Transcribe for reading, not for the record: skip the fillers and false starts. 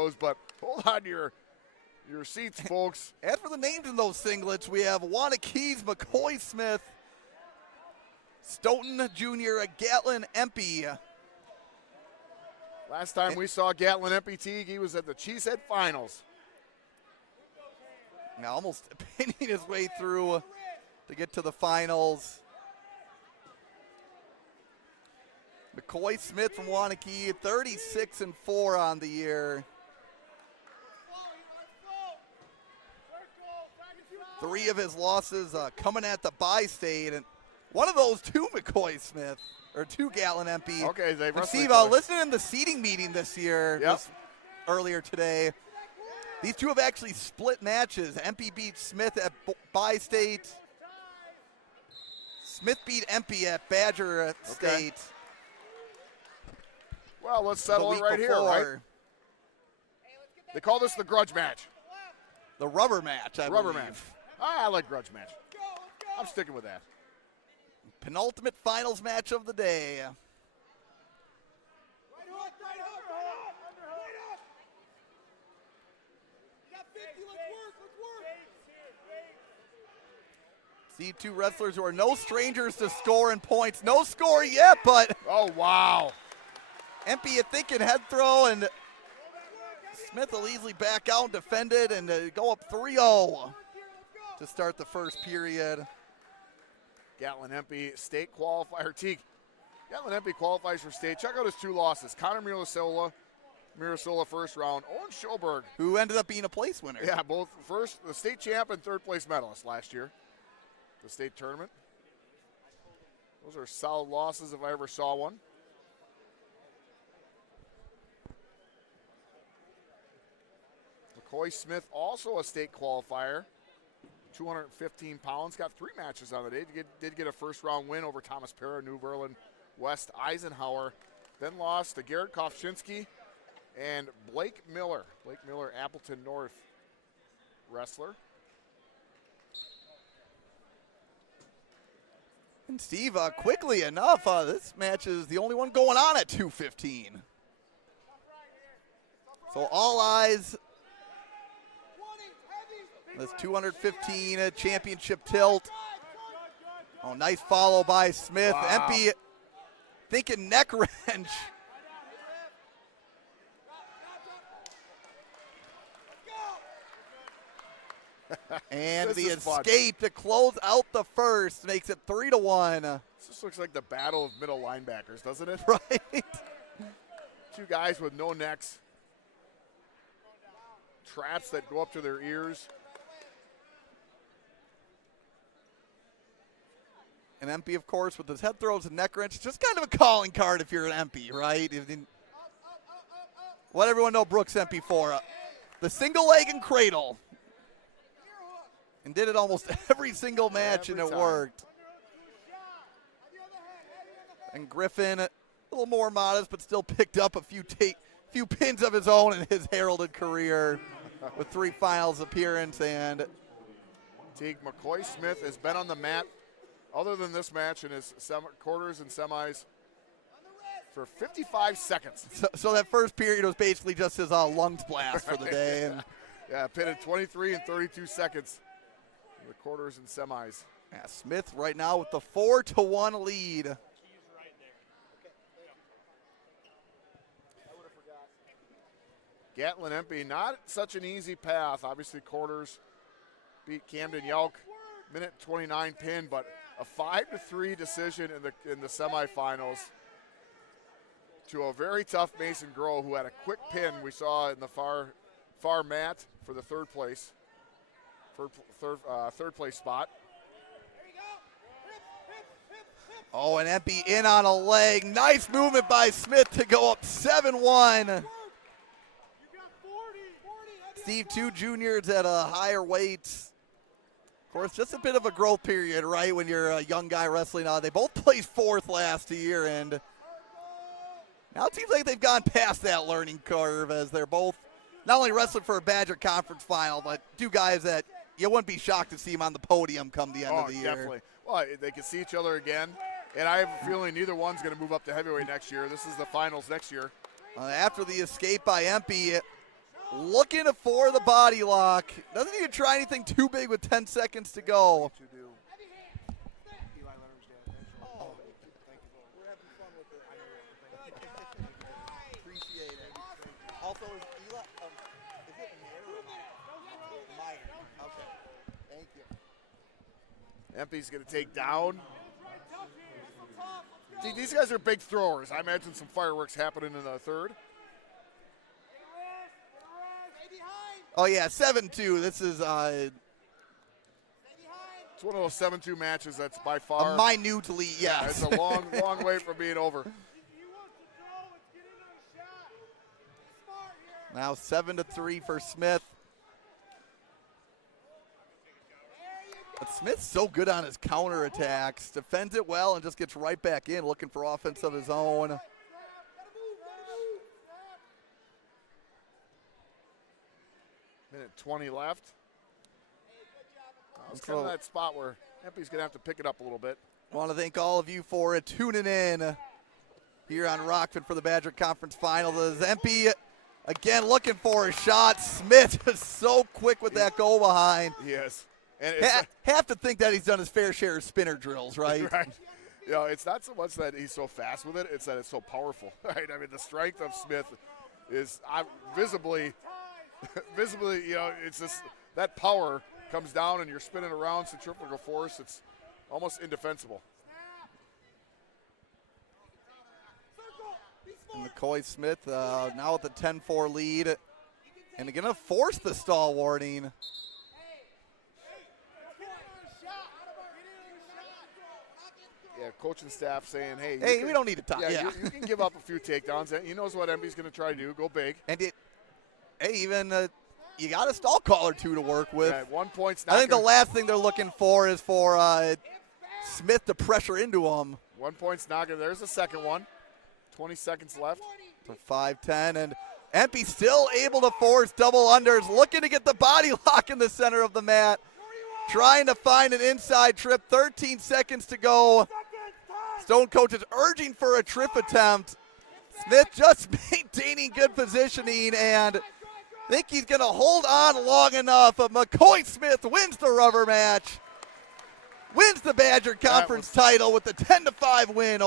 those, but hold on to your seats, folks. As for the names in those singlets, we have Wanakee's McCoy Smith, Stoughton Jr., Gatlin Empey. Last time we saw Gatlin Empey Teague, he was at the Cheesehead Finals. Now almost pinning his way through to get to the finals. McCoy Smith from Wanakee, 36-4 on the year. 3 of his losses coming at the bi-state, and one of those two McCoy Smith, or two Gatlin Empey. Okay, they Steve, listening in the seating meeting this year, earlier today, these two have actually split matches. Empey beat Smith at bi-state. Smith beat Empey at Badger State. Well, let's settle it right here, right? They call this the grudge match. The rubber match, I believe. Match. I like grudge match. I'm sticking with that. Penultimate finals match of the day. See two wrestlers who are no strangers to scoring points. No score yet, but. Oh, wow. Empey, you thinking head throw, and Smith will easily back out and defend it and go up 3-0 to start the first period. Gatlin Empey, state qualifier. Teague, Gatlin Empey qualifies for state. Check out his 2 losses. Connor Mirasola first round. Owen Schoberg, who ended up being a place winner. Yeah, both the state champ and 3rd place medalist last year, the state tournament. Those are solid losses if I ever saw one. McCoy Smith, also a state qualifier, 215 pounds, got 3 matches on the day. Did get a first-round win over Thomas Parra, New Berlin, West Eisenhower. Then lost to Garrett Kovchinsky and Blake Miller. Blake Miller, Appleton North wrestler. And Steve, quickly enough, this match is the only one going on at 2:15. So all eyes. This 215 championship tilt. Oh, nice follow by Smith. Wow. Empey thinking neck wrench. And the escape to close out the first makes it 3-1. This just looks like the battle of middle linebackers, doesn't it? Right. 2 guys with no necks. Traps that go up to their ears. And Empey, of course, with his head throws and neck wrench, just kind of a calling card if you're an Empey, right? What everyone know Brooks Empey for. The single leg and cradle. And did it almost every single match, and it worked. And Griffin, a little more modest, but still picked up a few pins of his own in his heralded career with 3 finals appearance. And Teague, McCoy Smith has been on the mat, other than this match, in his quarters and semis for 55 seconds. So that first period was basically just his lungs blast for the day. And yeah, pitted 23 and 32 seconds in the quarters and semis. Yeah, Smith right now with the 4-1 lead. Gatlin Empey, not such an easy path. Obviously, quarters beat Camden Yelk, minute 29 pin, but a 5-3 decision in the semifinals to a very tough Mason Groh, who had a quick pin we saw in the far mat for the third place spot. Oh, and Empey in on a leg. Nice movement by Smith to go up 7-1. Steve, 2 juniors at a higher weight. Of course, just a bit of a growth period, right, when you're a young guy wrestling. They both placed 4th last year, and now it seems like they've gone past that learning curve as they're both not only wrestling for a Badger Conference final, but 2 guys that you wouldn't be shocked to see them on the podium come the end of the year. Definitely. Well, they can see each other again, and I have a feeling neither one's going to move up to heavyweight next year. This is the finals next year. After the escape by Empey, looking for the body lock. Doesn't even try anything too big with 10 seconds to go. Appreciate it. Also, is it Meyer? Okay. Thank you. Empey's going to take down. See, these guys are big throwers. I imagine some fireworks happening in the third. Oh, yeah, 7-2. This is It's one of those 7-2 matches that's by far a minute lead, yes. Yeah, it's a long, long way from being over. Now 7-3 for Smith. But Smith's so good on his counterattacks. Defends it well and just gets right back in, looking for offense of his own. Minute 20 left. It's kind of that spot where Empey's going to have to pick it up a little bit. I want to thank all of you for tuning in here on Rokfin for the Badger Conference Finals. As Empey again looking for a shot. Smith is so quick with that goal behind. Yes. And it's have to think that he's done his fair share of spinner drills, right? Right. You know, it's not so much that he's so fast with it, it's that it's so powerful. Right? I mean, the strength of Smith is visibly, you know, it's just that power comes down and you're spinning around centrifugal force. It's almost indefensible. And McCoy Smith now with the 10-4 lead. And going to force the stall warning. Yeah, coaching staff saying, hey, we don't need to talk. Yeah. You can give up a few takedowns. He knows what Empey's going to try to do. Go big. And you got a stall call or two to work with. Yeah, 1 point's not I think the last thing they're looking for is for Smith to pressure into him. 1 point's not going to. There's a second one. 20 seconds left. To 5-10, and Empey still able to force double unders, looking to get the body lock in the center of the mat. Trying to find an inside trip. 13 seconds to go. Stone coach is urging for a trip attempt. Smith just maintaining good positioning, and I think he's going to hold on long enough. But McCoy Smith wins the rubber match, wins the Badger Conference title with the 10-5 win.